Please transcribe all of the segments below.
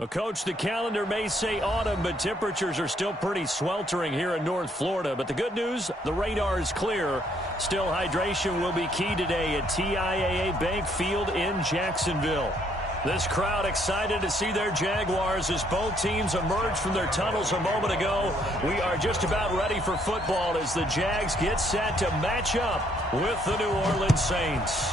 Well, Coach, the calendar may say autumn, but temperatures are still pretty sweltering here in North Florida. But the good news, the radar is clear. Still, hydration will be key today at TIAA Bank Field in Jacksonville. This crowd excited to see their Jaguars as both teams emerged from their tunnels a moment ago. We are just about ready for football as the Jags get set to match up with the New Orleans Saints.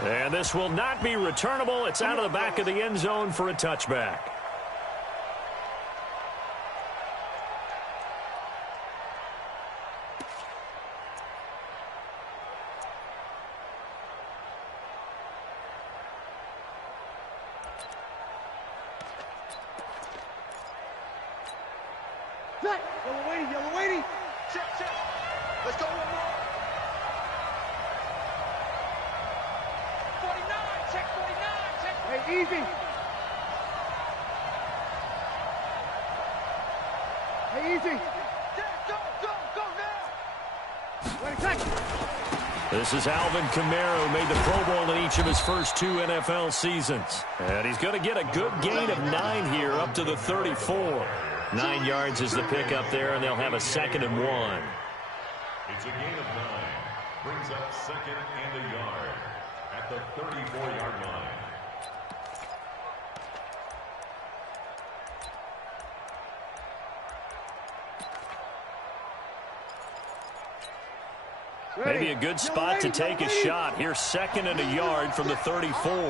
And this will not be returnable. It's out of the back of the end zone for a touchback. Yellow waiting. Check. Let's go one more. 49, check 49, check. Hey, easy. Hey, easy. Go now. Wait a second. This is Alvin Kamara, who made the Pro Bowl in each of his first 2 NFL seasons. And he's going to get a good gain of 9 here up to the 34. 9 yards is the pick up there, and they'll have a 2nd and 1. It's a gain of 9. Brings up 2nd and a yard at the 34-yard line. Maybe a good spot to take a shot. Here's 2nd and a yard from the 34. I'm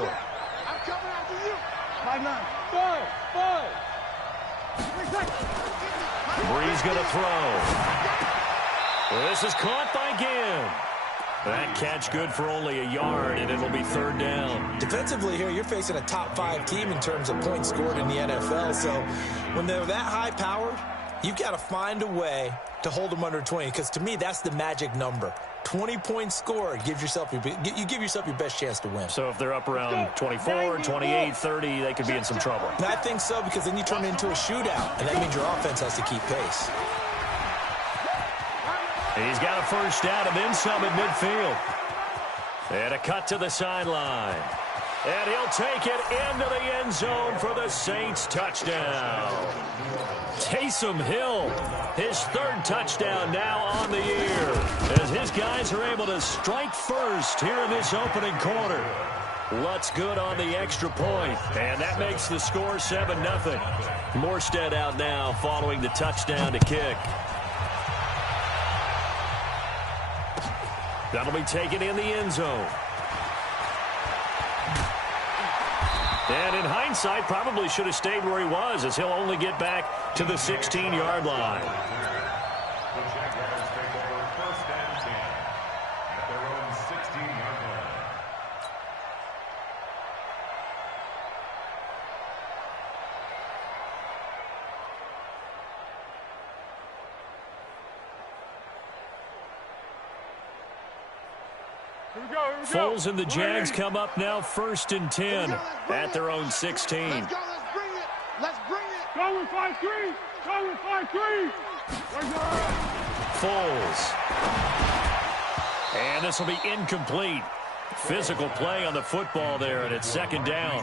coming after you. 5-9. 5. Brees going to throw. This is caught by Ginn. That catch good for only a yard, and it'll be 3rd down. Defensively here, you're facing a top 5 team in terms of points scored in the NFL. So when they're that high-powered, you've got to find a way to hold them under 20, because to me, that's the magic number. 20 points scored, you give yourself your best chance to win. So if they're up around 24, 28, 30, they could be in some trouble. And I think so, because then you turn it into a shootout, and that means your offense has to keep pace. He's got a 1st down and then some at midfield. And a cut to the sideline. And he'll take it into the end zone for the Saints touchdown. Taysom Hill, his 3rd touchdown now on the year, as his guys are able to strike first here in this opening quarter. Lutz good on the extra point, and that makes the score 7-0. Morstead out now following the touchdown to kick. That'll be taken in the end zone. And in hindsight, probably should have stayed where he was, as he'll only get back to the 16-yard line. The Jaguars take over 1st and 10 at their own 16-yard line. Here we go. Foles and the Jags come up now 1st and 10 at their own 16. Let's go. Let's bring it. Go with 5-3. Go with 5-3. Foles. And this will be incomplete. Physical play on the football there, and it's 2nd down.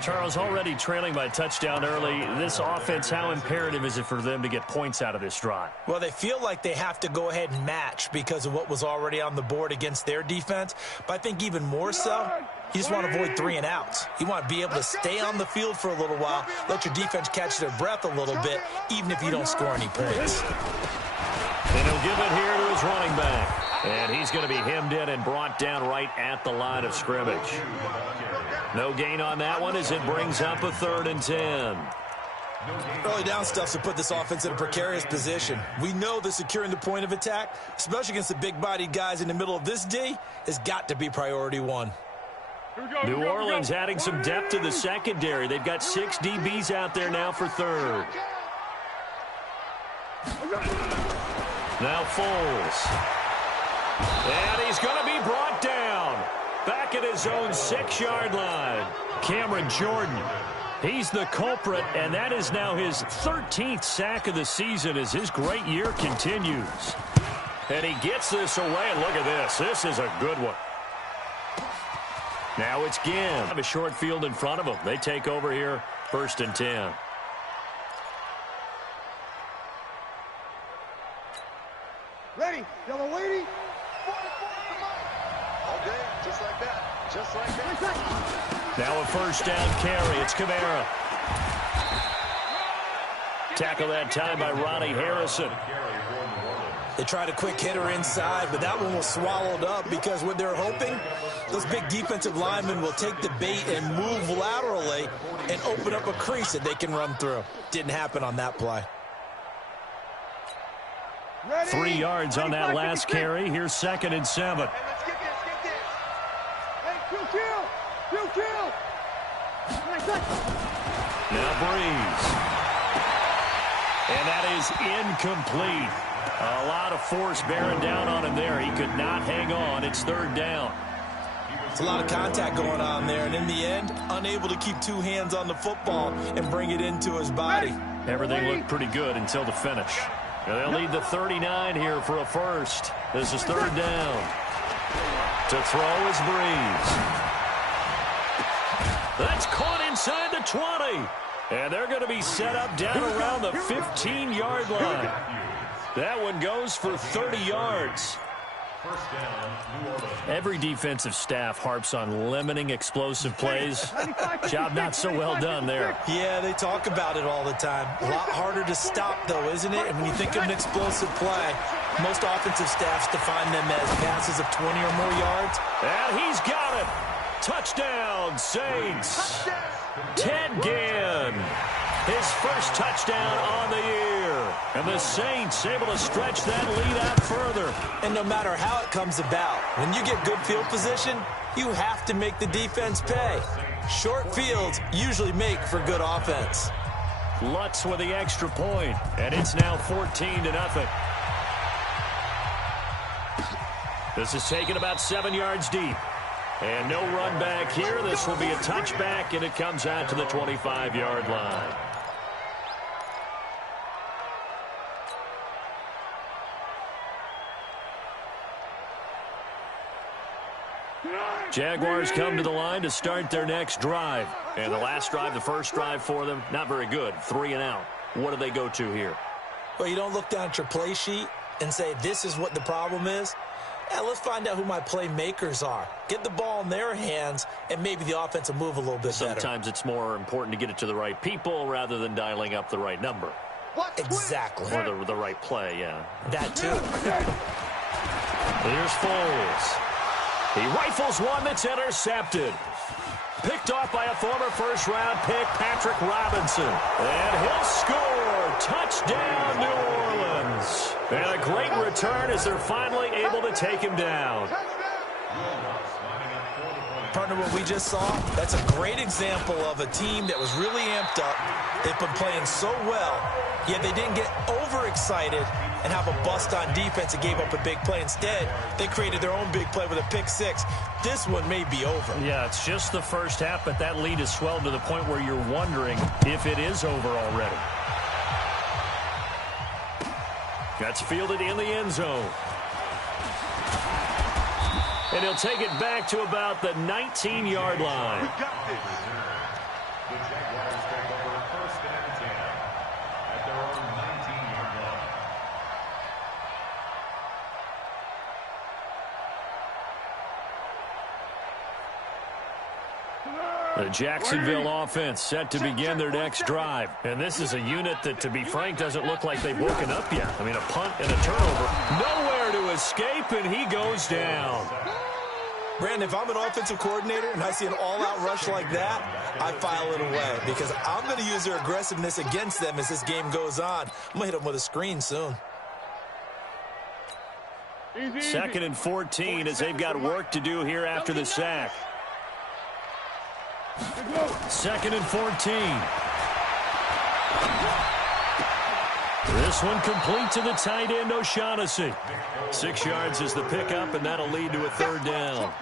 Charles, already trailing by touchdown early. This offense, how imperative is it for them to get points out of this drive? Well, they feel like they have to go ahead and match because of what was already on the board against their defense. But I think even more so, you just want to avoid 3 and outs. You want to be able to stay on the field for a little while, let your defense catch their breath a little bit, even if you don't score any points. And he'll give it here to his running back. And he's going to be hemmed in and brought down right at the line of scrimmage. No gain on that one as it brings up a 3rd and 10. Early down stuff to put this offense in a precarious position. We know that securing the point of attack, especially against the big-bodied guys in the middle of this D, has got to be priority 1. New Orleans adding some depth to the secondary. They've got 6 DBs out there now for 3rd. Now Foles. And he's going to be brought down back at his own 6-yard line. Cameron Jordan, he's the culprit, and that is now his 13th sack of the season as his great year continues. And he gets this away, and look at this. This is a good one. Now it's Ginn. Have a short field in front of them. They take over here, 1st and 10. Ready. Yellow lady. Okay, just like that. Just like that. Now a 1st down carry. It's Kamara. Tackle that time by Ronnie Harrison. They tried a quick hitter inside, but that one was swallowed up because what they're hoping, those big defensive linemen will take the bait and move laterally and open up a crease that they can run through. Didn't happen on that play. 3 yards on that last carry. Here's 2nd and 7. Hey, let's get this. Hey, kill. Now Breeze. And that is incomplete. A lot of force bearing down on him there. He could not hang on. It's 3rd down. It's a lot of contact going on there, and in the end, unable to keep 2 hands on the football and bring it into his body. Everything looked pretty good until the finish. And they'll lead the 39 here for a 1st. This is 3rd down. To throw is Breeze. That's caught inside the 20. And they're going to be set up down around the 15-yard line. That one goes for 30 yards. Every defensive staff harps on limiting explosive plays. Job not so well done there. Yeah, they talk about it all the time. A lot harder to stop, though, isn't it? And when you think of an explosive play, most offensive staffs define them as passes of 20 or more yards. And he's got it. Touchdown, Saints. Ted Ginn. His 1st touchdown on the year. And the Saints able to stretch that lead out further. And no matter how it comes about, when you get good field position, you have to make the defense pay. Short fields usually make for good offense. Lutz with the extra point, and it's now 14-0. This is taken about 7 yards deep. And no run back here. This will be a touchback, and it comes out to the 25-yard line. Jaguars come to the line to start their next drive. And the last drive, the 1st drive for them, not very good. 3 and out. What do they go to here? Well, you don't look down at your play sheet and say, this is what the problem is. Yeah, let's find out who my playmakers are. Get the ball in their hands, and maybe the offense will move a little bit better. Sometimes it's more important to get it to the right people rather than dialing up the right number. Exactly. Or the right play, yeah. That too. Here's Foles. He rifles one that's intercepted. Picked off by a former 1st-round pick, Patrick Robinson. And he'll score. Touchdown, New Orleans. And a great return as they're finally able to take him down. Partner, what we just saw, that's a great example of a team that was really amped up. They've been playing so well, yet they didn't get overexcited and have a bust on defense and gave up a big play. Instead, they created their own big play with a pick 6. This one may be over. Yeah, it's just the 1st half, but that lead has swelled to the point where you're wondering if it is over already. That's fielded in the end zone. And he'll take it back to about the 19-yard line. The Jaguars take over 1st and 10 at their own 19-yard line. The Jacksonville offense set to begin their next drive. And this is a unit that, to be frank, doesn't look like they've woken up yet. I mean, a punt and a turnover. Nowhere to escape, and he goes down. Brandon, if I'm an offensive coordinator and I see an all-out rush like that, I file it away because I'm going to use their aggressiveness against them as this game goes on. I'm going to hit them with a screen soon. 2nd and 14 as they've got work to do here after the sack. 2nd and 14. This one complete to the tight end, O'Shaughnessy. 6 yards is the pickup, and that'll lead to a 3rd down.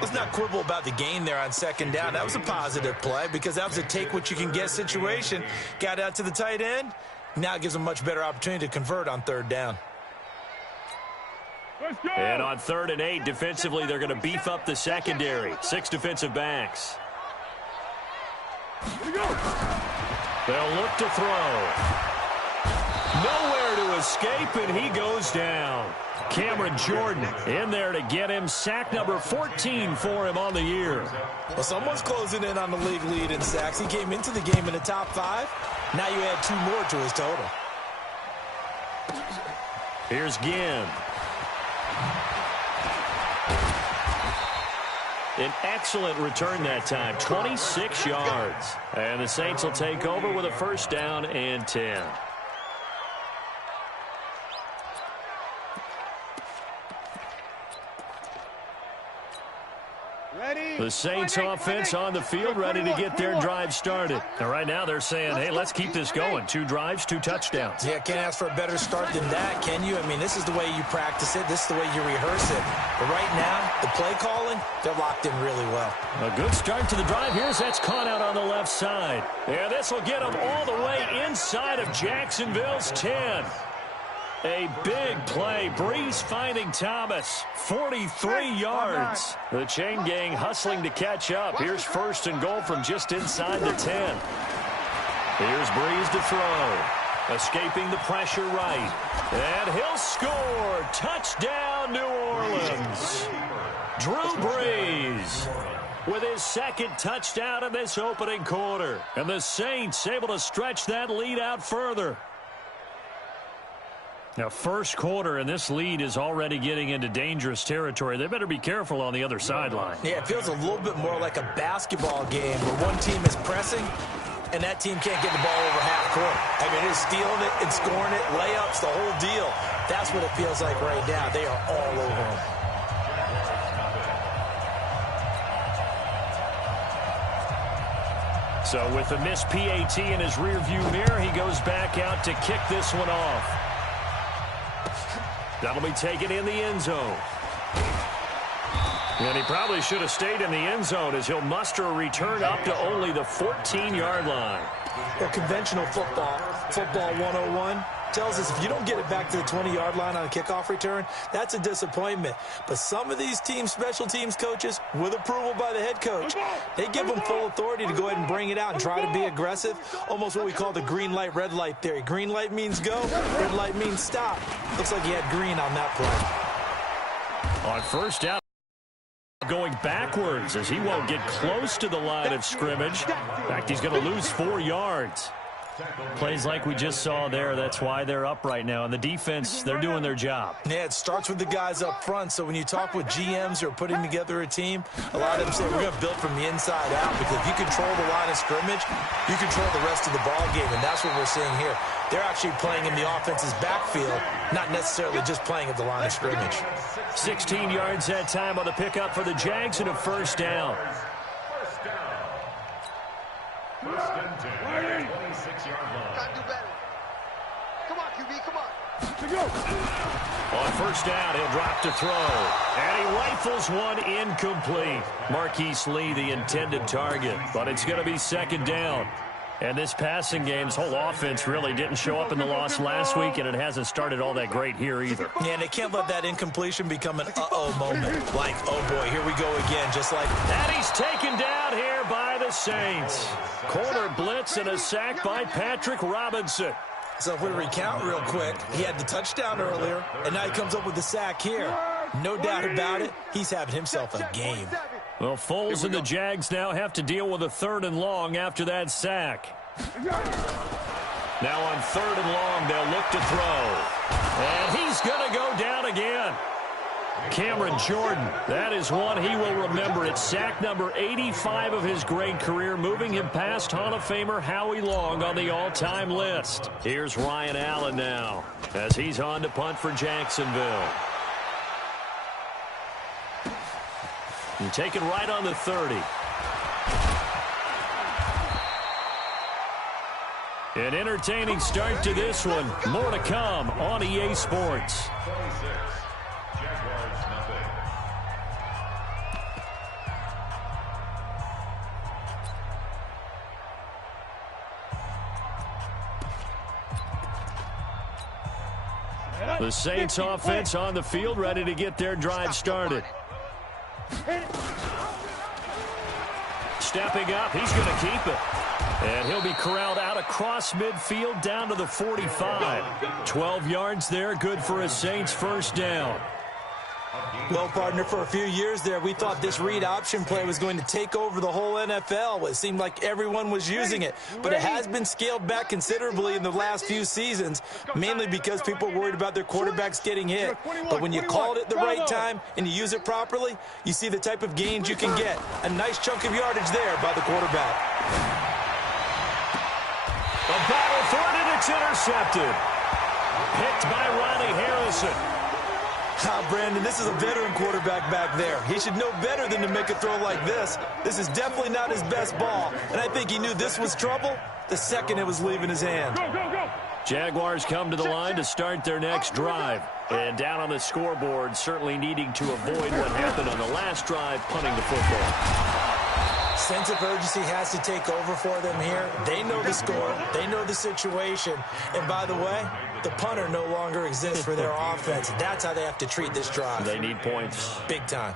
Let's not quibble about the gain there on 2nd down. That was a positive play because that was a take-what-you-can-get situation. Got out to the tight end. Now it gives them a much better opportunity to convert on 3rd down. And on 3rd and 8, defensively, they're going to beef up the secondary. 6 defensive backs. They'll look to throw. Nowhere to escape, and he goes down. Cameron Jordan in there to get him. Sack number 14 for him on the year. Well, someone's closing in on the league lead in sacks. He came into the game in the top 5. Now you add 2 more to his total. Here's Ginn. An excellent return that time, 26 yards. And the Saints will take over with a 1st down and 10. The Saints offense on the field, ready to get their drive started. And right now they're saying, hey, let's keep this going. 2 drives, 2 touchdowns. Yeah, can't ask for a better start than that, can you? I mean, this is the way you practice it. This is the way you rehearse it. But right now, the play calling, they're locked in really well. A good start to the drive. Here's that's caught out on the left side. And this will get them all the way inside of Jacksonville's 10. A big play. Breeze finding Thomas. 43 yards. The chain gang hustling to catch up. Here's 1st and goal from just inside the 10. Here's Breeze to throw. Escaping the pressure right. And he'll score. Touchdown, New Orleans. Drew Brees with his 2nd touchdown in this opening quarter. And the Saints able to stretch that lead out further. Now, 1st quarter, and this lead is already getting into dangerous territory. They better be careful on the other sideline. Yeah, it feels a little bit more like a basketball game where one team is pressing and that team can't get the ball over half court. I mean, it's stealing it and scoring it, layups, the whole deal. That's what it feels like right now. They are all over them. So with the missed PAT in his rearview mirror, he goes back out to kick this one off. That'll be taken in the end zone. And he probably should have stayed in the end zone as he'll muster a return up to only the 14-yard line. Well, conventional football 101, tells us if you don't get it back to the 20-yard line on a kickoff return, that's a disappointment. But some of these teams, special teams coaches, with approval by the head coach, they give them full authority to go ahead and bring it out and try to be aggressive, almost what we call the green light, red light theory. Green light means go, red light means stop. Looks like he had green on that play. On 1st down, going backwards as he won't get close to the line of scrimmage. In fact, he's going to lose 4 yards. Plays like we just saw there, that's why they're up right now. And the defense, they're doing their job. Yeah, it starts with the guys up front. So when you talk with GMs who are putting together a team, a lot of them say we're going to build from the inside out, because if you control the line of scrimmage, you control the rest of the ball game, and that's what we're seeing here. They're actually playing in the offense's backfield, not necessarily just playing at the line of scrimmage. 16 yards that time on the pickup for the Jags and a 1st down. First and 10, 26-yard line. Gotta do better. Come on, QB, come on. Go. On 1st down, he'll drop to throw. And he rifles one incomplete. Marquise Lee, the intended target. But it's going to be 2nd down. And this passing game's whole offense really didn't show up in the loss last week, and it hasn't started all that great here either. Yeah, and they can't let that incompletion become an uh-oh moment. Like, oh boy, here we go again, just like... And he's taken down here by the Saints. Corner blitz and a sack by Patrick Robinson. So if we recount real quick, he had the touchdown earlier, and now he comes up with the sack here. No doubt about it, he's having himself a game. Well, Foles and the Jags now have to deal with a 3rd and long after that sack. Now on 3rd and long, they'll look to throw. And he's going to go down again. Cameron Jordan, that is one he will remember. It's sack number 85 of his great career, moving him past Hall of Famer Howie Long on the all-time list. Here's Ryan Allen now as he's on to punt for Jacksonville. And taken right on the 30. An entertaining start to this one. More to come on EA Sports. 26. Jaguars, nothing. The Saints offense on the field, ready to get their drive started. Stepping up, he's going to keep it. And he'll be corralled out across midfield down to the 45. 12 yards there, good for a Saints first down. Well, partner, for a few years there, we thought this read option play was going to take over the whole NFL. It seemed like everyone was using it, but it has been scaled back considerably in the last few seasons, mainly because people are worried about their quarterbacks getting hit. But when you call it at the right time and you use it properly, you see the type of gains you can get. A nice chunk of yardage there by the quarterback. A battle for it, and it's intercepted. Picked by Ronnie Harrison. Brandon, this is a veteran quarterback back there. He should know better than to make a throw like this. This is definitely not his best ball, and I think he knew this was trouble the second it was leaving his hand. Jaguars come to the line to start their next drive. And down on the scoreboard, certainly needing to avoid what happened on the last drive, punting the football. Sense of urgency has to take over for them here. They know the score. They know the situation. And by the way, the punter no longer exists for their offense. That's how they have to treat this drive. They need points. Big time.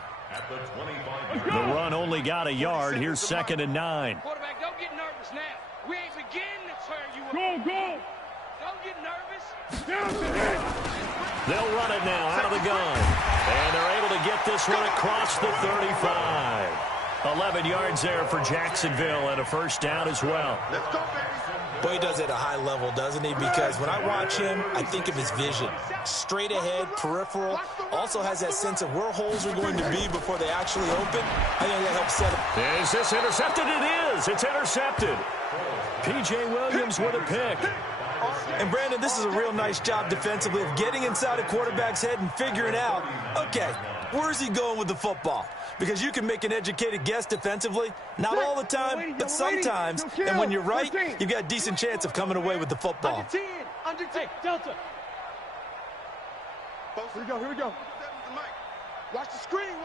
The run only got a yard. Here's 2nd and 9. Quarterback, don't get nervous now. We ain't beginning to tear you up. Go! Don't get nervous. They'll run it now out of the gun. And they're able to get this one across the 35. 11 yards there for Jacksonville and a first down as well. Let's go, baby. Boy, he does it at a high level, doesn't he? Because when I watch him, I think of his vision. Straight ahead, peripheral. Also has that sense of where holes are going to be before they actually open. I think that helps set him. Is this intercepted? It is. It's intercepted. P.J. Williams with a pick. And, Brandon, this is a real nice job defensively of getting inside a quarterback's head and figuring out, okay, where's he going with the football? Because you can make an educated guess defensively. Not all the time, but sometimes. And when you're right, you've got a decent chance of coming away with the football. Under 10, Delta. Here we go. Watch the screen.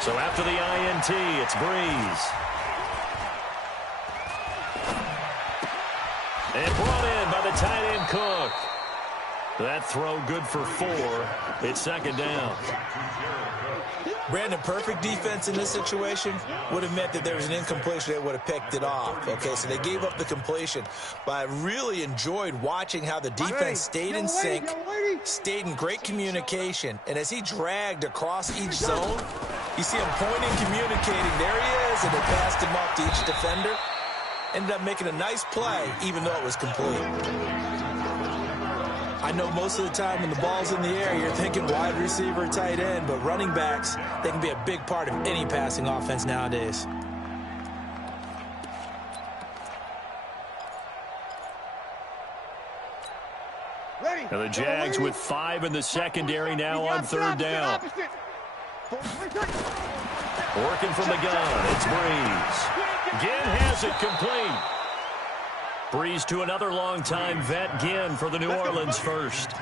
So after the INT, it's Breeze. And brought in by the tight end Cook. That throw good for 4. It's 2nd down. Brandon, perfect defense in this situation would have meant that there was an incompletion. They would have picked it off. Okay, so they gave up the completion. But I really enjoyed watching how the defense stayed in sync, stayed in great communication. And as he dragged across each zone, you see him pointing, communicating. There he is, and they passed him off to each defender. Ended up making a nice play, even though it was complete. I know most of the time when the ball's in the air, you're thinking wide receiver, tight end, but running backs, they can be a big part of any passing offense nowadays. And the Jags with 5 in the secondary now on 3rd down. Working from the gun, it's Breeze. Ginn has it complete. Breeze to another longtime vet, Ginn, for the New Orleans first.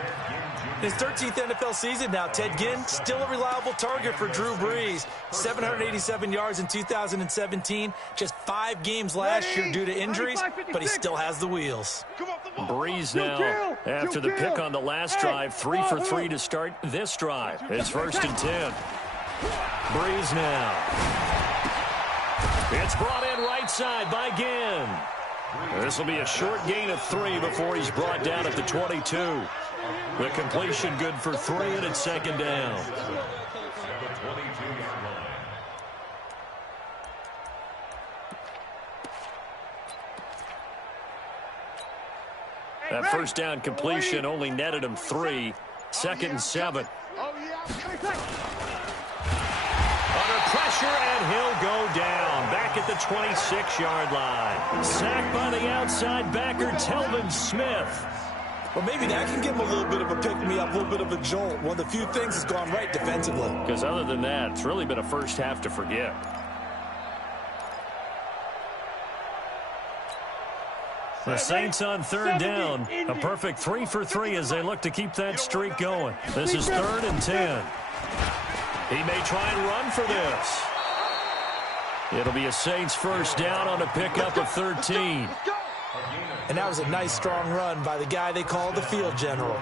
His 13th NFL season now, Ted Ginn, still a reliable target for Drew Brees. 787 yards in 2017, just 5 games last year due to injuries, but he still has the wheels. Breeze now, after the pick on the last drive, 3 for 3 to start this drive. It's 1st and 10. Breeze now. It's brought in right side by Ginn. This will be a short gain of 3 before he's brought down at the 22. The completion good for 3, and it's 2nd down. That first down completion only netted him 3. 2nd and 7. Under pressure, and he'll go down. Back at the 26-yard line. Sacked by the outside backer, Telvin Smith. Well, maybe that can give him a little bit of a pick-me-up, a little bit of a jolt. One of the few things that's gone right defensively. Because other than that, it's really been a first half to forget. The Saints on 3rd down. A perfect 3 for 3 as they look to keep that streak going. This is 3rd and 10. He may try and run for this. It'll be a Saints first down on a pickup of 13. And that was a nice, strong run by the guy they call the field general.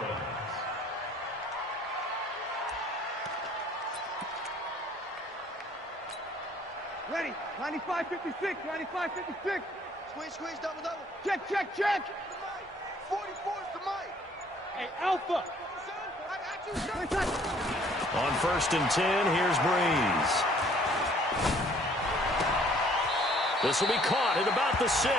Ready. 95, 56. 95, 56. Squeeze, squeeze, double, double. Check, check, check. 44 is the mic. Hey, Alpha. Son, I got you, son. On 1st and 10, here's Breeze. This will be caught at about the 6.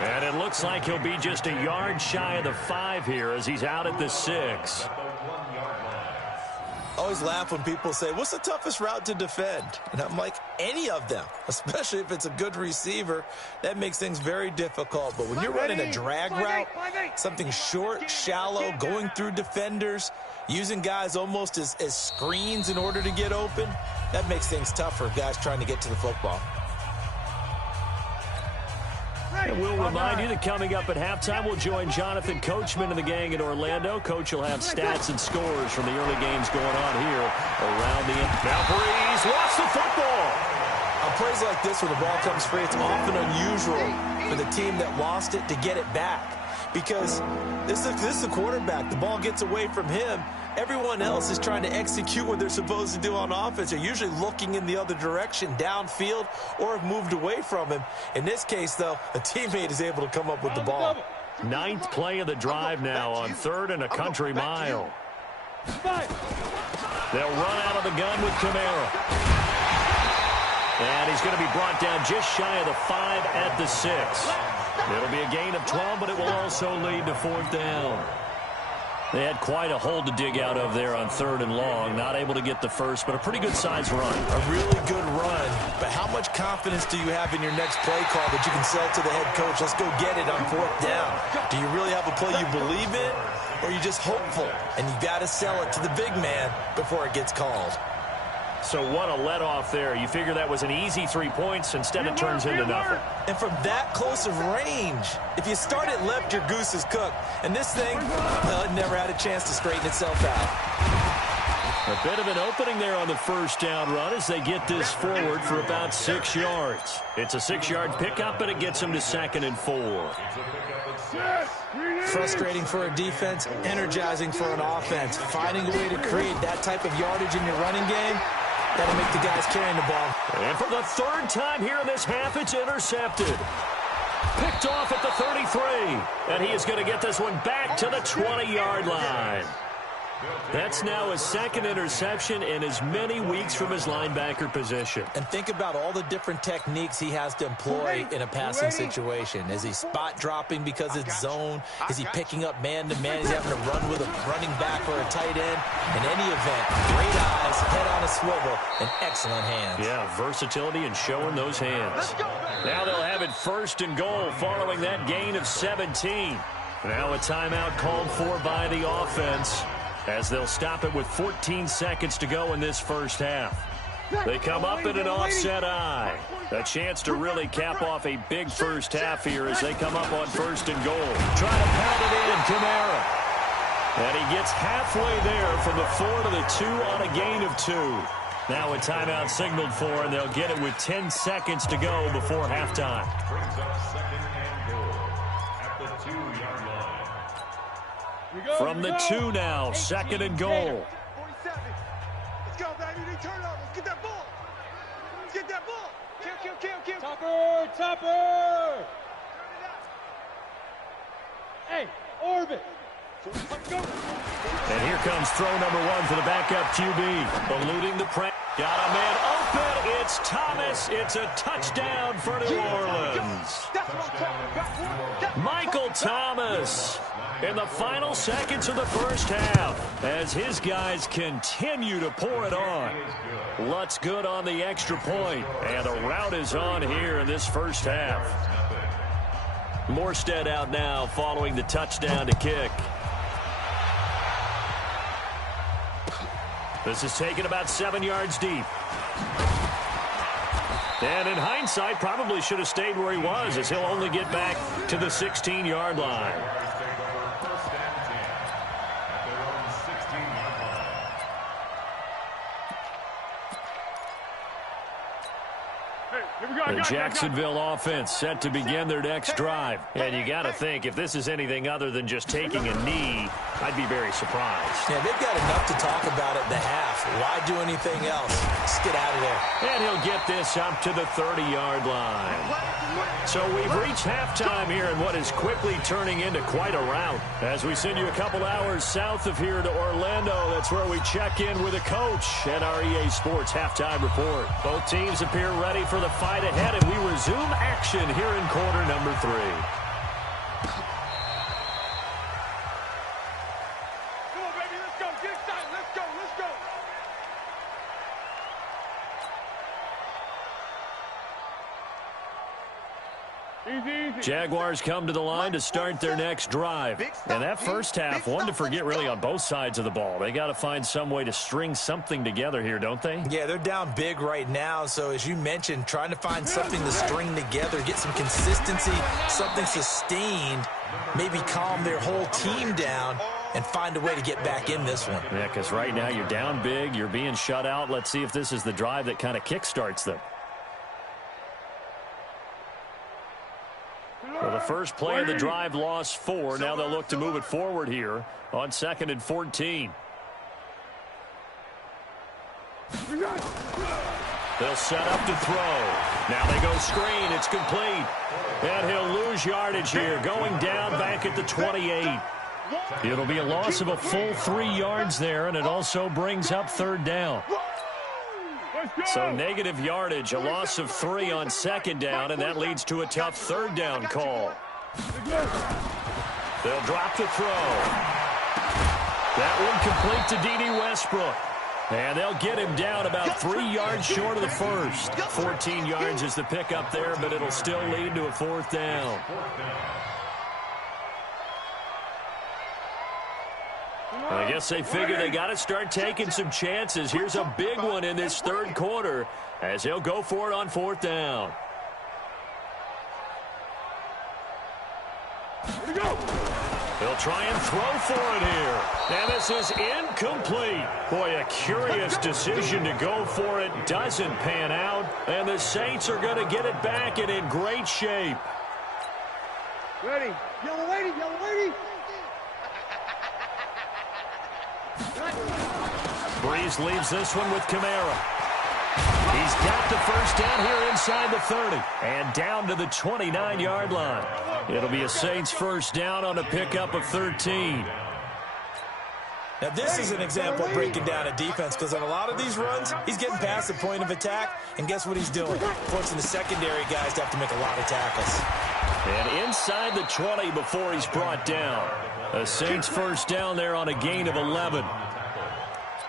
And it looks like he'll be just a yard shy of the 5 here as he's out at the 6. I always laugh when people say, what's the toughest route to defend? And I'm like, any of them, especially if it's a good receiver. That makes things very difficult. But when you're running a drag route, something short, shallow, going through defenders, using guys almost as screens in order to get open, that makes things tough for guys trying to get to the football. And we'll remind you that coming up at halftime, we'll join Jonathan Coachman and the gang in Orlando. Coach will have stats and scores from the early games going on here around the end. Now Breeze lost the football. On plays like this where the ball comes free, it's often unusual for the team that lost it to get it back. Because this is the quarterback. The ball gets away from him. Everyone else is trying to execute what they're supposed to do on offense. They're usually looking in the other direction, downfield, or have moved away from him. In this case, though, a teammate is able to come up with the ball. 9th play of the drive now on 3rd and a country mile. They'll run out of the gun with Kamara. And he's going to be brought down just shy of the 5 at the 6. It'll be a gain of 12, but it will also lead to 4th down. They had quite a hole to dig out of there on 3rd and long. Not able to get the first, but a pretty good-sized run. A really good run. But how much confidence do you have in your next play call that you can sell to the head coach? Let's go get it on 4th down. Do you really have a play you believe in, or are you just hopeful? And you got to sell it to the big man before it gets called. So what a let-off there. You figure that was an easy 3 points. Instead, it turns into nothing. And from that close of range, if you start it left, your goose is cooked. And this thing, well, it never had a chance to straighten itself out. A bit of an opening there on the 1st down run as they get this forward for about 6 yards. It's a 6-yard pickup, and it gets them to 2nd and 4. Frustrating for a defense, energizing for an offense. Finding a way to create that type of yardage in your running game, that'll make the guys carrying the ball. And for the 3rd time here in this half, it's intercepted. Picked off at the 33. And he is going to get this one back to the 20-yard line. That's now his 2nd interception in as many weeks from his linebacker position. And think about all the different techniques he has to employ in a passing situation. Is he spot dropping because it's zone? Is he picking up man-to-man? Is he having to run with a running back or a tight end? In any event, great eyes, head on a swivel, and excellent hands. Yeah, versatility and showing those hands. Now they'll have it 1st and goal following that gain of 17. Now a timeout called for by the offense, as they'll stop it with 14 seconds to go in this 1st half. They come up in an offset eye. A chance to really cap off a big 1st half here as they come up on 1st and goal. Try to pound it in, Kamara. And he gets halfway there from the 4 to the 2 on a gain of 2. Now a timeout signaled for, and they'll get it with 10 seconds to go before halftime. Brings up 2nd and goal at the 2-yard line. From the 2 now, 2nd and goal. 47. Let's go, baby. They turn over. Let's get that ball. Let's get that ball. Kill. Topper. Hey, orbit. Let's go. And here comes throw number 1 for the backup QB. Eluding the press. Got a man open. It's Thomas. It's a touchdown for New Orleans. That's what I'm talking about. Michael Thomas in the final seconds of the 1st half as his guys continue to pour it on. Lutz good on the extra point, and the route is on here in this 1st half. Morstead out now following the touchdown to kick. This is taken about 7 yards deep. And in hindsight, probably should have stayed where he was, as he'll only get back to the 16-yard line. The Jacksonville offense set to begin their next drive. And you got to think, if this is anything other than just taking a knee, I'd be very surprised. Yeah, they've got enough to talk about at the half. Why do anything else? Just get out of there. And he'll get this up to the 30-yard line. So we've reached halftime here in what is quickly turning into quite a rout. As we send you a couple hours south of here to Orlando, that's where we check in with the coach and our EA Sports halftime report. Both teams appear ready for the fight ahead, and we resume action here in quarter number 3. Jaguars come to the line to start their next drive. And that first half, one to forget really on both sides of the ball. They got to find some way to string something together here, don't they? Yeah, they're down big right now. So as you mentioned, trying to find something to string together, get some consistency, something sustained, maybe calm their whole team down and find a way to get back in this one. Yeah, because right now you're down big, you're being shut out. Let's see if this is the drive that kind of kickstarts them. Well, the first play of the drive lost 4. Now they'll look to move it forward here on 2nd and 14. They'll set up to throw. Now they go screen. It's complete. And he'll lose yardage here, going down back at the 28. It'll be a loss of a full 3 yards there, and it also brings up 3rd down. So negative yardage, a loss of 3 on 2nd down, and that leads to a tough 3rd down call. They'll drop the throw. That one complete to D.D. Westbrook. And they'll get him down about 3 yards short of the first. 14 yards is the pickup there, but it'll still lead to a 4th down. I guess they figure they got to start taking some chances. Here's a big one in this 3rd quarter as they'll go for it on 4th down. They'll try and throw for it here. And this is incomplete. Boy, a curious decision to go for it. Doesn't pan out. And the Saints are going to get it back and in great shape. Ready. Yellow lady, yellow lady. Breeze leaves this one with Kamara. He's got the first down here inside the 30 and down to the 29-yard line. It'll be a Saints first down on a pickup of 13. Now, this is an example of breaking down a defense because on a lot of these runs, he's getting past the point of attack, and guess what he's doing? Forcing the secondary guys to have to make a lot of tackles. And inside the 20 before he's brought down. A Saints first down there on a gain of 11.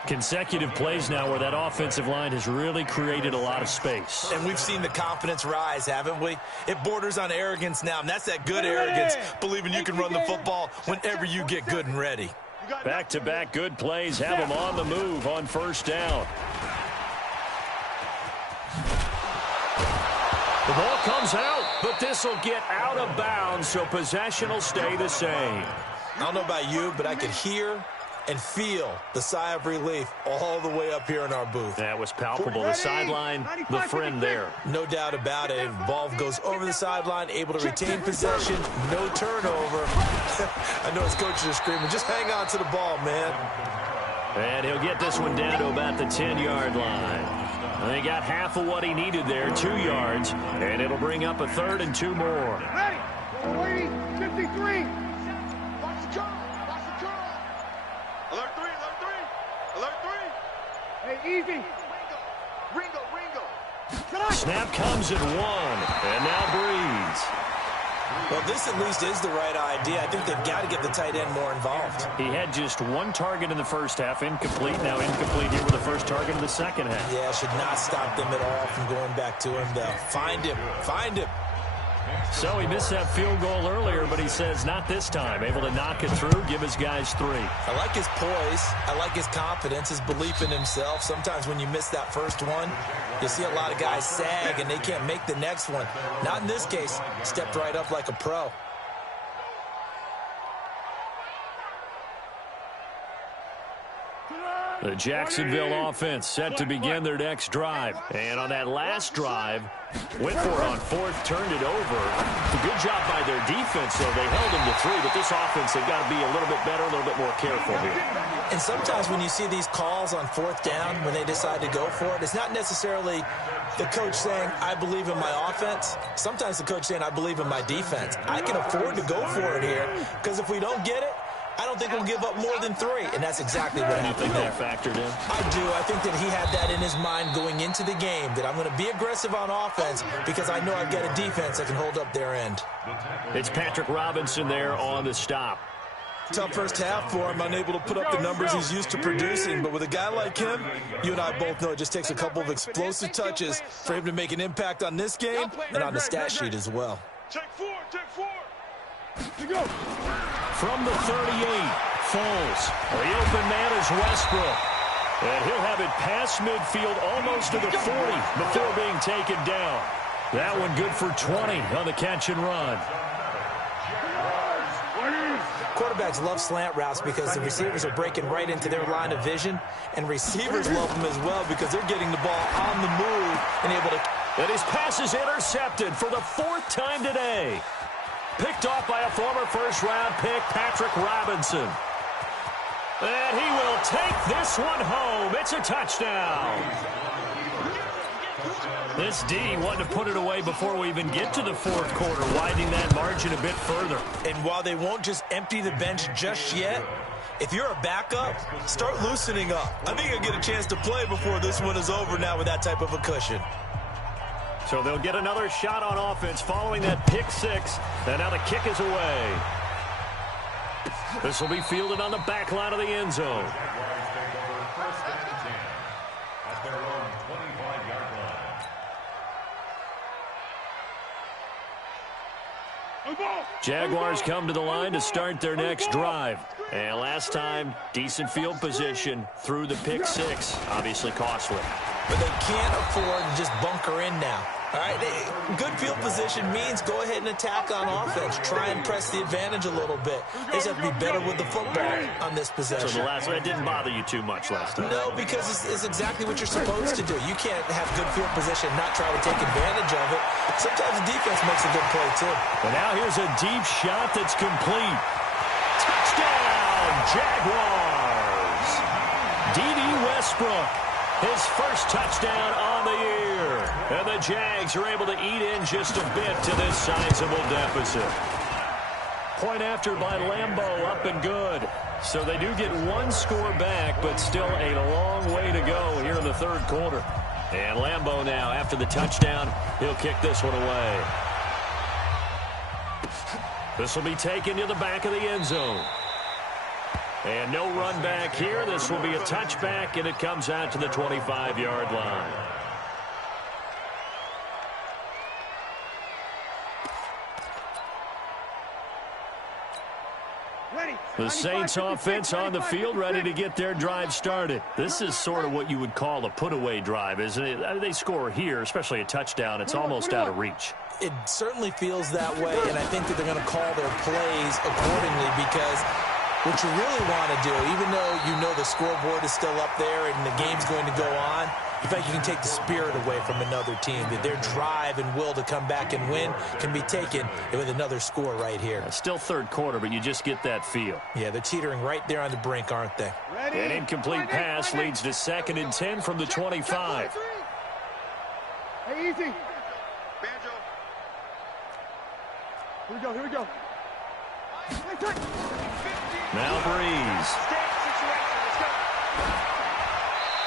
Consecutive plays now where that offensive line has really created a lot of space. And we've seen the confidence rise, haven't we? It borders on arrogance now, and that's that good arrogance, believing you can run the football whenever you get good and ready. Back-to-back good plays have him on the move on first down. The ball comes out, but this will get out of bounds, so possession will stay the same. I don't know about you, but I could hear and feel the sigh of relief all the way up here in our booth. That was palpable. The sideline, the friend there. No doubt about it. Ball goes over the sideline, able to retain possession, no turnover. I know his coaches are screaming, just hang on to the ball, man. And he'll get this one down to about the 10-yard line. And they got half of what he needed there, 2 yards, and it'll bring up a 3rd and 2 more. Ready? 53. Watch the curl. Watch the curl. Alert 3, alert 3. Alert 3. Hey, easy. Ringo. Snap comes at 1, and now Breeze. Well, this at least is the right idea. I think they've got to get the tight end more involved. He had just 1 target in the first half, incomplete. Now incomplete here with the first target in the second half. Yeah, should not stop them at all from going back to him, though. Find him. So he missed that field goal earlier, but he says not this time. Able to knock it through, give his guys 3. I like his poise. I like his confidence, his belief in himself. Sometimes when you miss that first one, you see a lot of guys sag and they can't make the next one. Not in this case. Stepped right up like a pro. The Jacksonville offense set to begin their next drive. And on that last drive, went for it on fourth, turned it over. A good job by their defense, though. They held them to 3, but this offense, they've got to be a little bit better, a little bit more careful here. And sometimes when you see these calls on fourth down, when they decide to go for it, it's not necessarily the coach saying, I believe in my offense. Sometimes the coach saying, I believe in my defense. I can afford to go for it here, because if we don't get it, I don't think we'll give up more than 3, and that's exactly what happened there. Factored in? I do. I think that he had that in his mind going into the game, that I'm going to be aggressive on offense because I know I've got a defense that can hold up their end. It's Patrick Robinson there on the stop. Tough first half for him, unable to put up the numbers he's used to producing, but with a guy like him, you and I both know it just takes a couple of explosive touches for him to make an impact on this game and on the stat sheet as well. Take 4. From the 38, Foles. The open man is Westbrook. And he'll have it past midfield almost to the 40 before being taken down. That one good for 20 on the catch and run. Quarterbacks love slant routes because the receivers are breaking right into their line of vision, and receivers love them as well because they're getting the ball on the move and able to... And his pass is intercepted for the 4th time today. Picked off by a former first-round pick, Patrick Robinson. And he will take this one home. It's a touchdown. This D wanted to put it away before we even get to the 4th quarter, widening that margin a bit further. And while they won't just empty the bench just yet, if you're a backup, start loosening up. I think you'll get a chance to play before this one is over now with that type of a cushion. So they'll get another shot on offense following that pick 6. And now the kick is away. This will be fielded on the back line of the end zone. Jaguars come to the line to start their next drive. And last time, decent field position through the pick 6. Obviously costly. But they can't afford to just bunker in now. All right, good field position means go ahead and attack on offense. Try and press the advantage a little bit. They just have to be better with the football on this possession. So the last one didn't bother you too much last time? No, because it's exactly what you're supposed to do. You can't have good field position and not try to take advantage of it. Sometimes the defense makes a good play, too. And now here's a deep shot that's complete. Touchdown, Jaguars! D.D. Westbrook, his first touchdown on the year. And the Jags are able to eat in just a bit to this sizable deficit. Point after by Lambeau, up and good. So they do get one score back, but still a long way to go here in the 3rd quarter. And Lambeau now, after the touchdown, he'll kick this one away. This will be taken to the back of the end zone. And no run back here. This will be a touchback, and it comes out to the 25-yard line. The Saints offense on the field, ready to get their drive started. This is sort of what you would call a put-away drive, isn't it? I mean, they score here, especially a touchdown. It's almost out of reach. It certainly feels that way, and I think that they're going to call their plays accordingly because what you really want to do, even though you know the scoreboard is still up there and the game's going to go on, you think you can take the spirit away from another team, that their drive and will to come back and win can be taken with another score right here. It's still 3rd quarter, but you just get that feel. Yeah, they're teetering right there on the brink, aren't they? An incomplete pass leads to 2nd and 10 from the 25. Hey, easy. Banjo. Here we go. Now Breeze.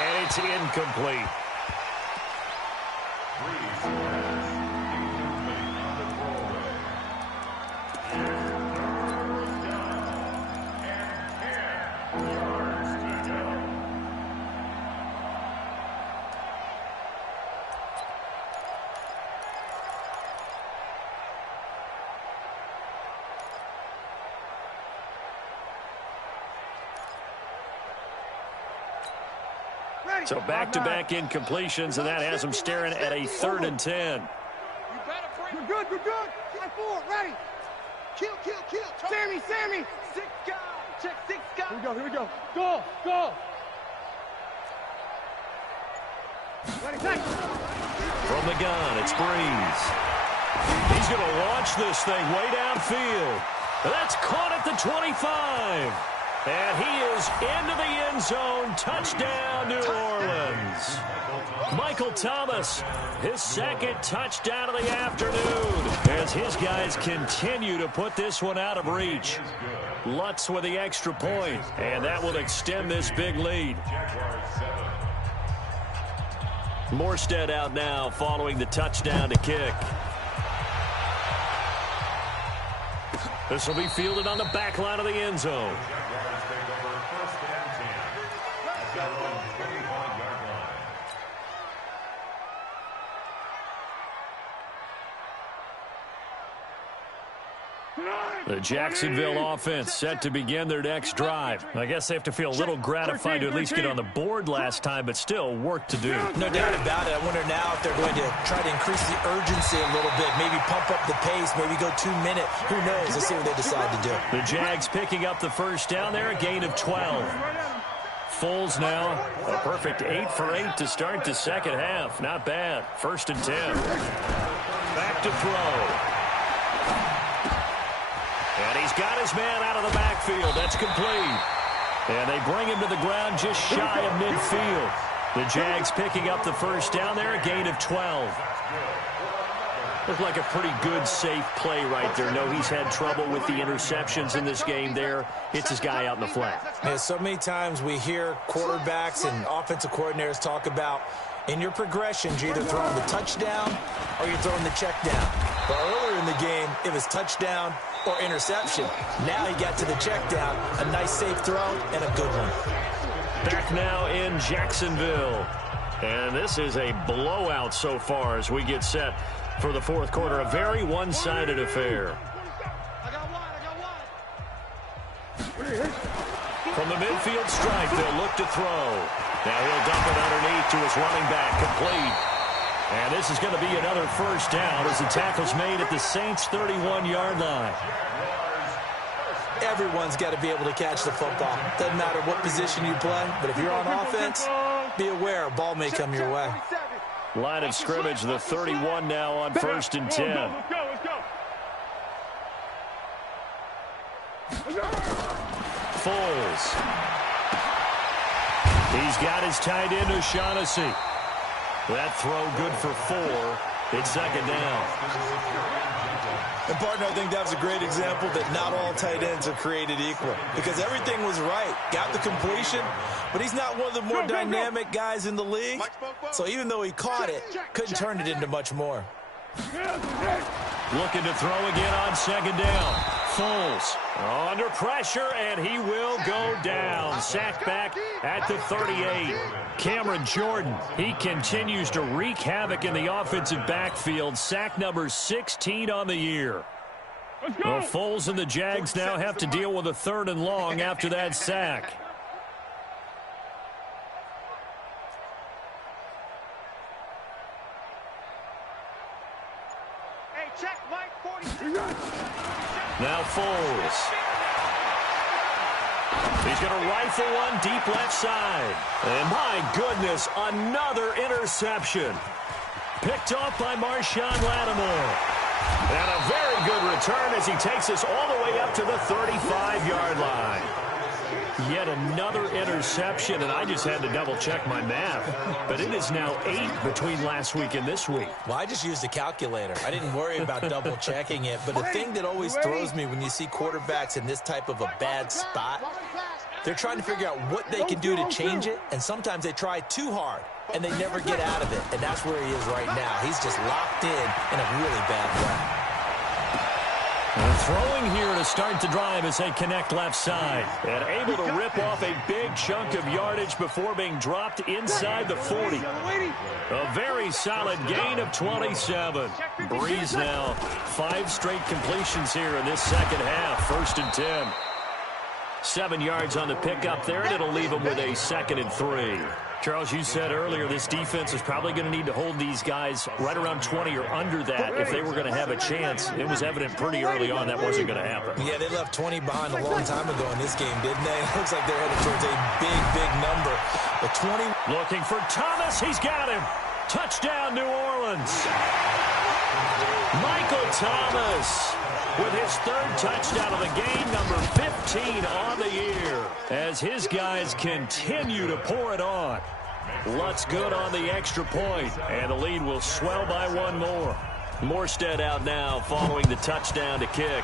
And it's incomplete. So back-to-back incompletions, and that has them staring at a 3rd and 10. We're good. 5-4, ready. Kill. Sammy. 6 guys. Check 6 guys. Here we go. Go. From the gun, it's Breeze. He's going to launch this thing way downfield. That's caught at the 25. And he is into the end zone. Touchdown, New Orleans. Michael Thomas, his second touchdown of the afternoon, as his guys continue to put this one out of reach. Lutz with the extra point, and that will extend this big lead. Morstead out now following the touchdown to kick. This will be fielded on the back line of the end zone. The Jacksonville offense set to begin their next drive. I guess they have to feel a little gratified to at least get on the board last time, but still work to do. No doubt about it. I wonder now if they're going to try to increase the urgency a little bit, maybe pump up the pace, maybe go 2 minute. Who knows? Let's see what they decide to do. The Jags picking up the first down there, a gain of 12. Foles now, a perfect 8 for 8 to start the second half. Not bad. 1st and 10. Back to throw. And he's got his man out of the backfield. That's complete. And they bring him to the ground just shy of midfield. The Jags picking up the first down there, a gain of 12. Looked like a pretty good, safe play right there. No, he's had trouble with the interceptions in this game there. Hits his guy out in the flat. Yeah, so many times we hear quarterbacks and offensive coordinators talk about in your progressions, you're either throwing the touchdown or you're throwing the check down. But earlier in the game, it was touchdown or interception. Now he got to the check down, a nice safe throw and a good one. Back now in Jacksonville. And this is a blowout so far as we get set for the fourth quarter. A very one-sided affair. From the midfield stripe, they'll look to throw. Now he'll dump it underneath to his running back, complete. And this is going to be another first down as the tackle's made at the Saints' 31-yard line. Everyone's got to be able to catch the football. Doesn't matter what position you play, but if you're on offense, be aware a ball may come your way. Line of scrimmage, the 31 now on 1st and 10. Foles. He's got his tight end, O'Shaughnessy. That throw good for 4. It's second down. And, partner, I think that was a great example that not all tight ends are created equal because everything was right. Got the completion, but he's not one of the more dynamic guys in the league. So even though he caught it, couldn't turn it into much more. Looking to throw again on second down. Foles under pressure, and he will go down. Sacked back at the 38. Cameron Jordan, he continues to wreak havoc in the offensive backfield. Sack number 16 on the year. Well, Foles and the Jags now have to deal with a 3rd and long after that sack. Now Foles. He's going to rifle one deep left side. And my goodness, another interception. Picked off by Marshawn Lattimore. And a very good return as he takes us all the way up to the 35-yard line. Yet another interception, and I just had to double-check my math. But it is now 8 between last week and this week. Well, I just used a calculator. I didn't worry about double-checking it. But the thing that always throws me when you see quarterbacks in this type of a bad spot, they're trying to figure out what they can do to change it, and sometimes they try too hard, and they never get out of it. And that's where he is right now. He's just locked in a really bad way. Throwing here to start the drive as they connect left side. And able to rip off a big chunk of yardage before being dropped inside the 40. A very solid gain of 27. Breeze now 5 straight completions here in this second half. 1st and 10. 7 yards on the pickup there, and it'll leave him with a 2nd and 3. Charles, you said earlier this defense is probably going to need to hold these guys right around 20 or under that if they were going to have a chance. It was evident pretty early on that wasn't going to happen. Yeah, they left 20 behind a long time ago in this game, didn't they? It looks like they're headed towards a big, big number. But 20. Looking for Thomas. He's got him. Touchdown, New Orleans. Michael Thomas with his third touchdown of the game, number 15 on the year, as his guys continue to pour it on. Lutz good on the extra point, and the lead will swell by one more. Morstead out now following the touchdown to kick.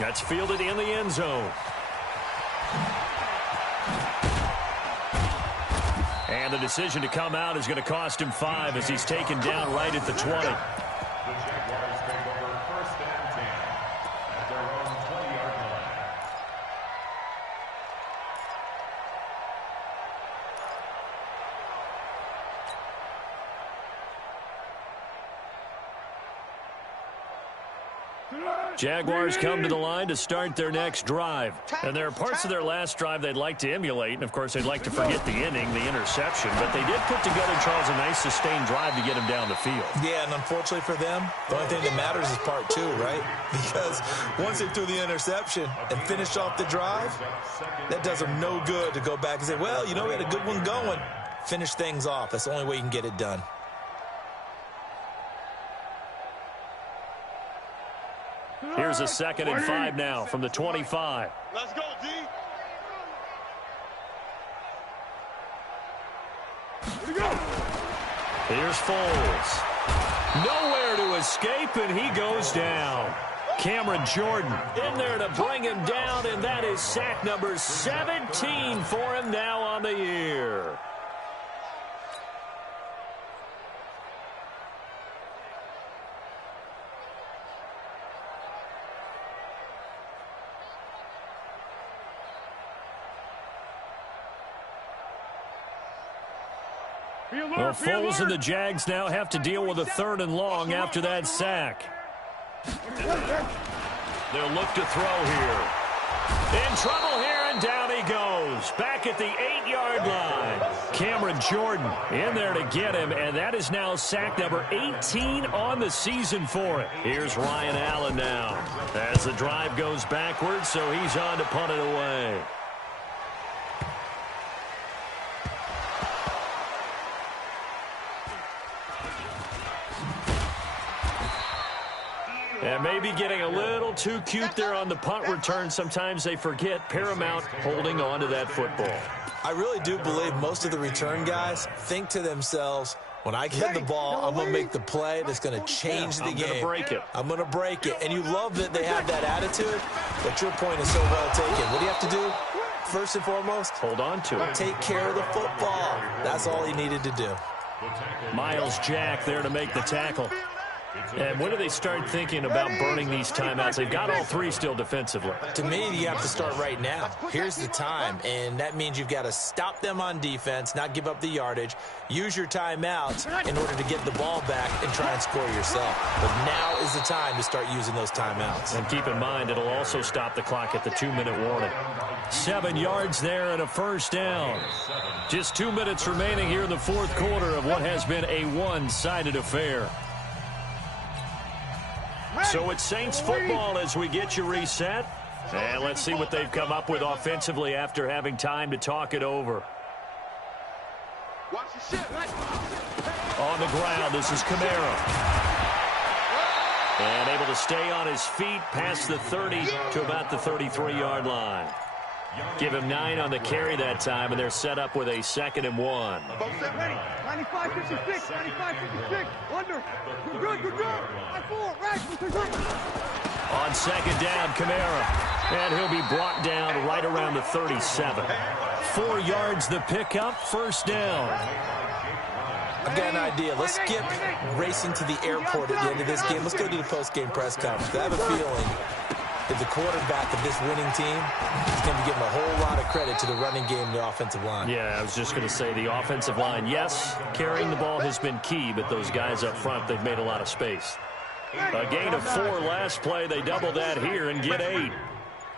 That's fielded in the end zone. And the decision to come out is going to cost him 5 as he's taken down right at the 20. The Jaguars take over 1st and 10 at their own 20-yard line. Jaguars come to the line to start their next drive. And there are parts of their last drive they'd like to emulate. And, of course, they'd like to forget the inning, the interception. But they did put together, Charles, a nice sustained drive to get him down the field. Yeah, and unfortunately for them, the only thing that matters is part 2, right? Because once they threw the interception and finished off the drive, that does them no good to go back and say, well, you know, we had a good one going. Finish things off. That's the only way you can get it done. Here's a 2nd and 5 now from the 25. Let's go, D. Here we go. Here's Foles. Nowhere to escape, and he goes down. Cameron Jordan in there to bring him down, and that is sack number 17 for him now on the year. Well, Foles and the Jags now have to deal with a 3rd and long after that sack. They'll look to throw here. In trouble here, and down he goes. Back at the 8-yard line. Cameron Jordan in there to get him, and that is now sack number 18 on the season for it. Here's Ryan Allen now as the drive goes backwards, so he's on to punt it away. And maybe getting a little too cute there on the punt return. Sometimes they forget Paramount holding on to that football. I really do believe most of the return guys think to themselves, when I get the ball, I'm going to make the play that's going to change the game. I'm going to break it. I'm going to break it. And you love that they have that attitude, but your point is so well taken. What do you have to do? First and foremost, hold on to it. Take care of the football. That's all he needed to do. Miles Jack there to make the tackle. And when do they start thinking about burning these timeouts? They've got all 3 still defensively. To me, you have to start right now. Here's the time, and that means you've got to stop them on defense, not give up the yardage, use your timeouts in order to get the ball back and try and score yourself. But now is the time to start using those timeouts. And keep in mind, it'll also stop the clock at the 2-minute warning. 7 yards there and a 1st down. Just 2 minutes remaining here in the 4th quarter of what has been a one-sided affair. So it's Saints football as we get you reset. And let's see what they've come up with offensively after having time to talk it over. On the ground, this is Kamara. And able to stay on his feet past the 30 to about the 33-yard line. Give him 9 on the carry that time, and they're set up with a 2nd and 1. 95-56, 95-56, under. Good, good, good. 5-4, right. On 2nd down, Kamara. And he'll be brought down right around the 37. 4 yards the pickup, 1st down. I've got an idea. Let's skip racing to the airport at the end of this game. Let's go to the post-game press conference. I have a feeling that the quarterback of this winning team is going to give him a whole lot of credit to the running game and the offensive line. Yeah, I was just going to say the offensive line. Yes, carrying the ball has been key, but those guys up front, they've made a lot of space. A gain of 4 last play. They double that here and get 8.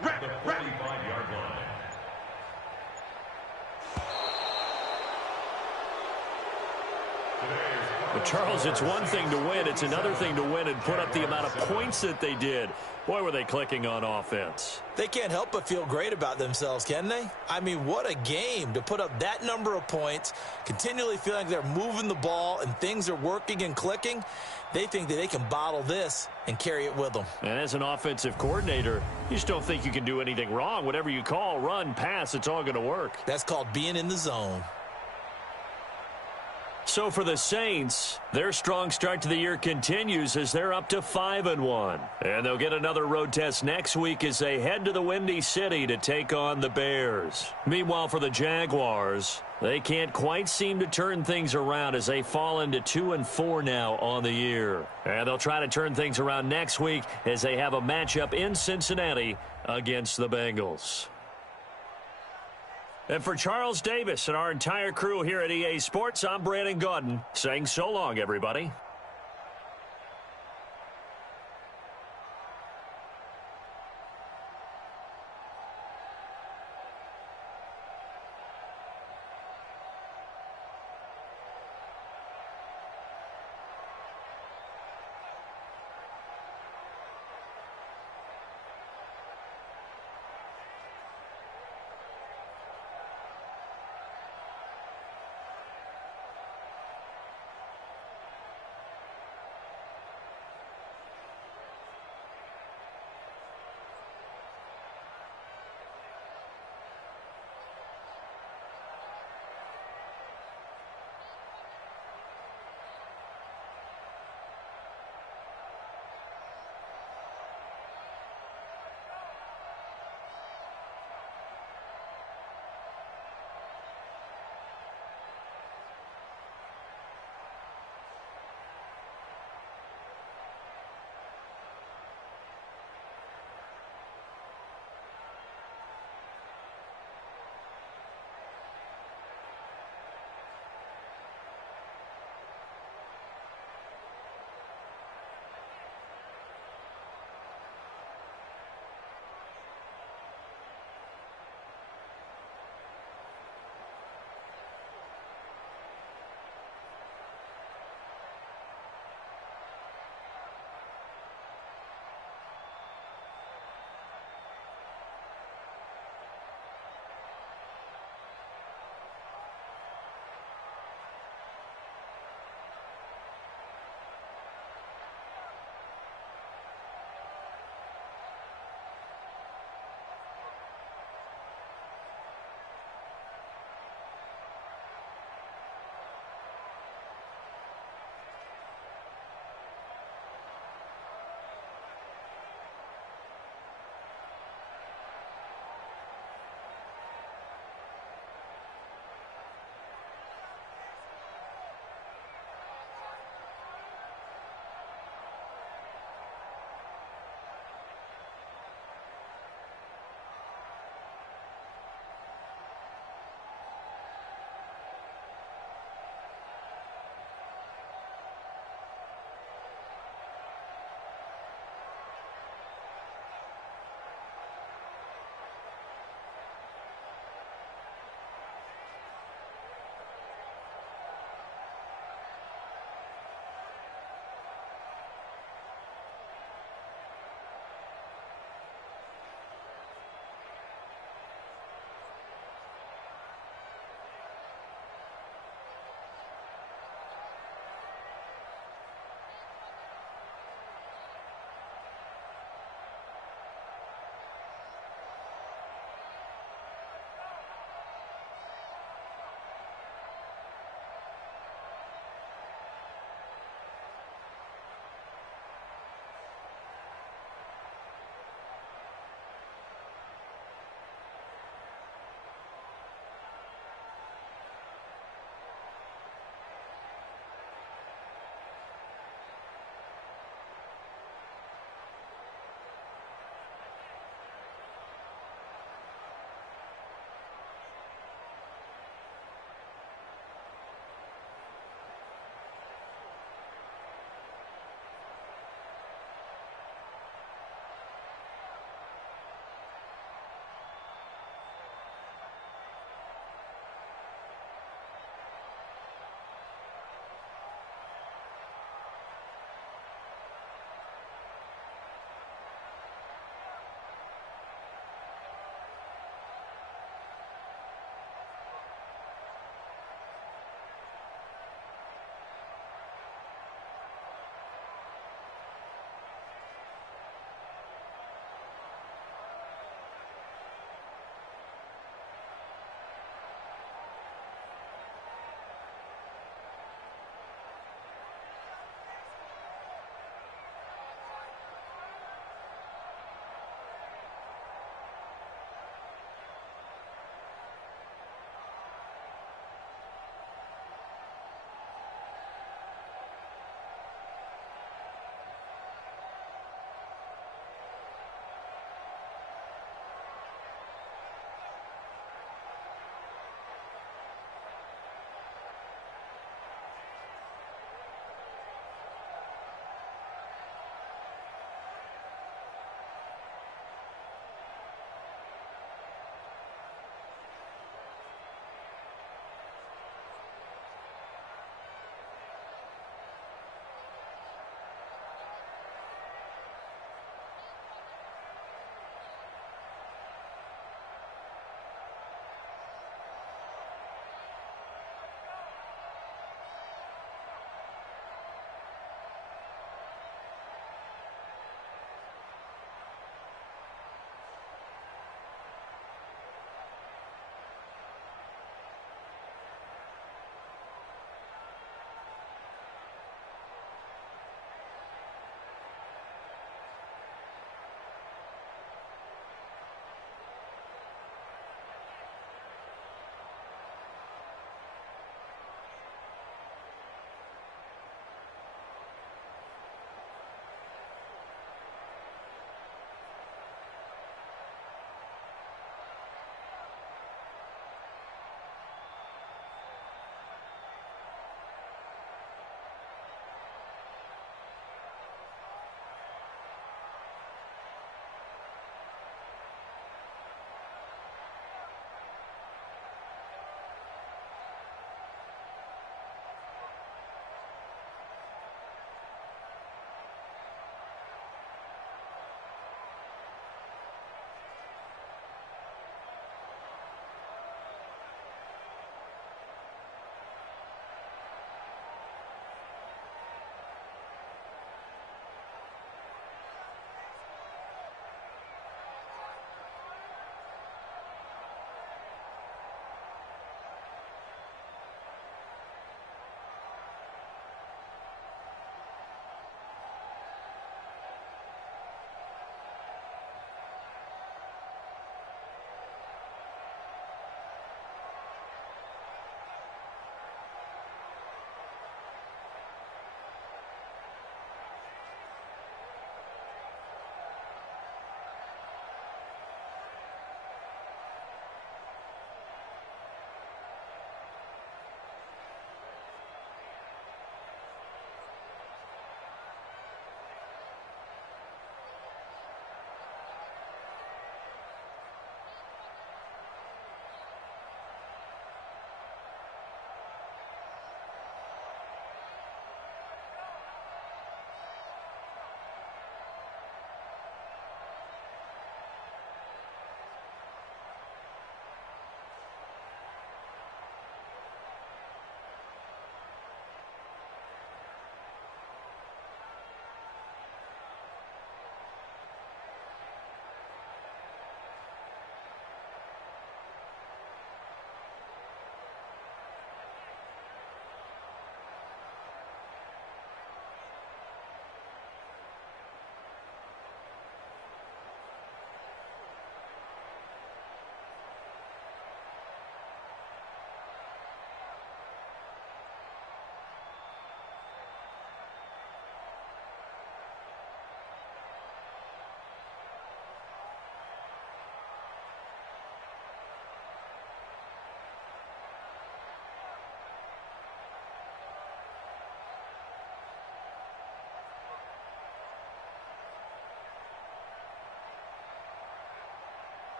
The 45-yard line. But Charles, it's one thing to win. It's another thing to win and put up the amount of points that they did. Boy, were they clicking on offense. They can't help but feel great about themselves, can they? I mean, what a game to put up that number of points, continually feeling like they're moving the ball and things are working and clicking. They think that they can bottle this and carry it with them. And as an offensive coordinator, you just don't think you can do anything wrong. Whatever you call, run, pass, it's all going to work. That's called being in the zone. So for the Saints, their strong start to the year continues as they're up to 5-1. And they'll get another road test next week as they head to the Windy City to take on the Bears. Meanwhile, for the Jaguars, they can't quite seem to turn things around as they fall into 2-4 now on the year. And they'll try to turn things around next week as they have a matchup in Cincinnati against the Bengals. And for Charles Davis and our entire crew here at EA Sports, I'm Brandon Gaudin saying so long, everybody.